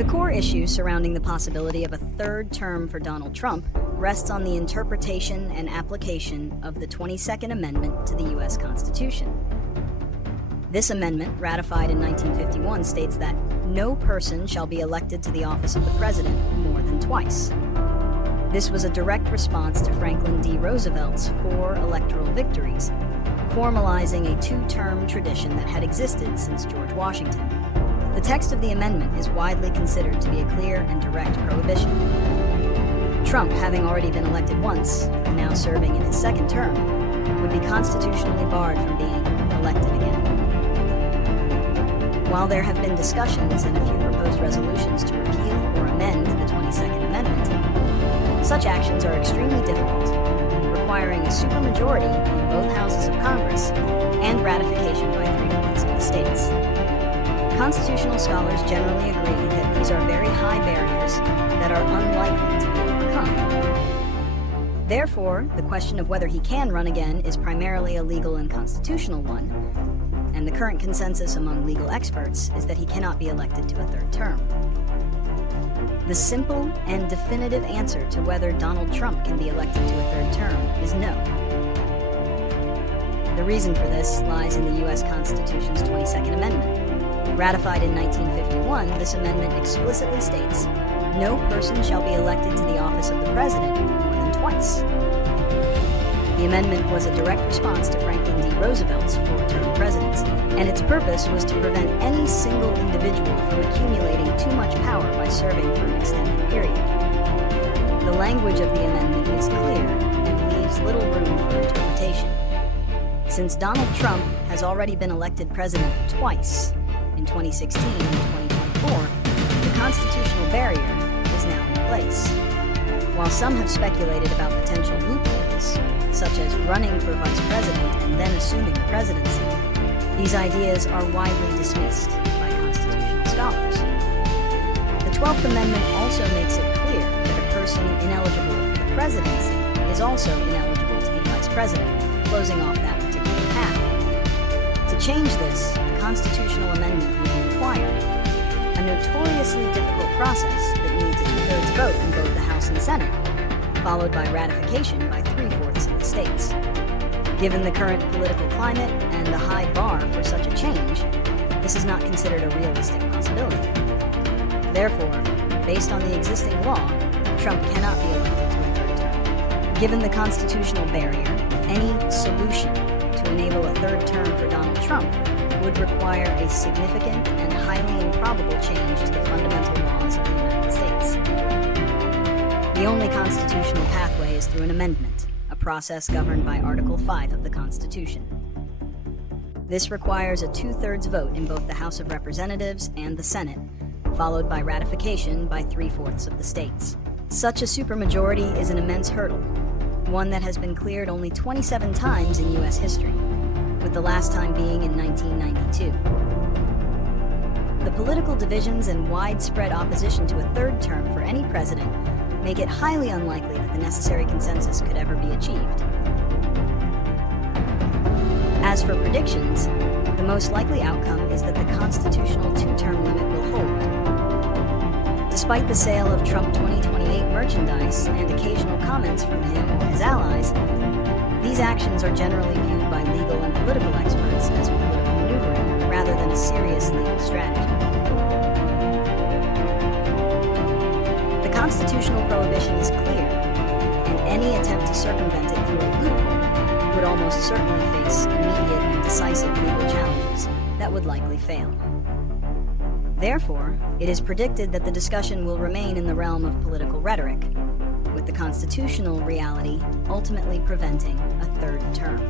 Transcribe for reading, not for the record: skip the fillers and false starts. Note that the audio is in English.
The core issue surrounding the possibility of a third term for Donald Trump rests on the interpretation and application of the 22nd Amendment to the U.S. Constitution. This amendment, ratified in 1951, states that no person shall be elected to the office of the president more than twice. This was a direct response to Franklin D. Roosevelt's 4 electoral victories, formalizing a 2-term tradition that had existed since George Washington. The text of the amendment is widely considered to be a clear and direct prohibition. Trump, having already been elected once, and now serving in his 2nd term, would be constitutionally barred from being elected again. While there have been discussions and a few proposed resolutions to repeal or amend the 22nd Amendment, such actions are extremely difficult, requiring a supermajority in both houses of Congress and ratification by 3/4 of the states. Constitutional scholars generally agree that these are very high barriers that are unlikely to be overcome. Therefore, the question of whether he can run again is primarily a legal and constitutional one, and the current consensus among legal experts is that he cannot be elected to a 3rd term. The simple and definitive answer to whether Donald Trump can be elected to a 3rd term is no. The reason for this lies in the U.S. Constitution's 22nd Amendment. Ratified in 1951, this amendment explicitly states, no person shall be elected to the office of the president more than twice. The amendment was a direct response to Franklin D. Roosevelt's 4-term presidency, and its purpose was to prevent any single individual from accumulating too much power by serving for an extended period. The language of the amendment is clear and leaves little room for interpretation. Since Donald Trump has already been elected president twice, in 2016 and 2024, the constitutional barrier is now in place. While some have speculated about potential loopholes, such as running for vice president and then assuming the presidency, these ideas are widely dismissed by constitutional scholars. The 12th Amendment also makes it clear that a person ineligible for the presidency is also ineligible to be vice president, closing off that particular path. To change this, a constitutional amendment would be required, a notoriously difficult process that needs a 2/3 vote in both the House and Senate, followed by ratification by 3/4 of the states. Given the current political climate and the high bar for such a change, this is not considered a realistic possibility. Therefore, based on the existing law, Trump cannot be elected to a 3rd term. Given the constitutional barrier, any solution to enable a 3rd term for Donald Trump would require a significant and highly improbable change to the fundamental laws of the United States. The only constitutional pathway is through an amendment, a process governed by Article 5 of the Constitution. This requires a 2/3 vote in both the House of Representatives and the Senate, followed by ratification by 3/4 of the states. Such a supermajority is an immense hurdle, one that has been cleared only 27 times in U.S. history, with the last time being in 1992. The political divisions and widespread opposition to a 3rd term for any president make it highly unlikely that the necessary consensus could ever be achieved. As for predictions, the most likely outcome is that the constitutional 2-term limit will hold. Despite the sale of Trump 2028 merchandise and occasional comments from him or his allies, these actions are generally viewed by legal and political experts as political maneuvering rather than a serious legal strategy. The constitutional prohibition is clear, and any attempt to circumvent it through a loophole would almost certainly face immediate and decisive legal challenges that would likely fail. Therefore, it is predicted that the discussion will remain in the realm of political rhetoric, with the constitutional reality ultimately preventing a 3rd term.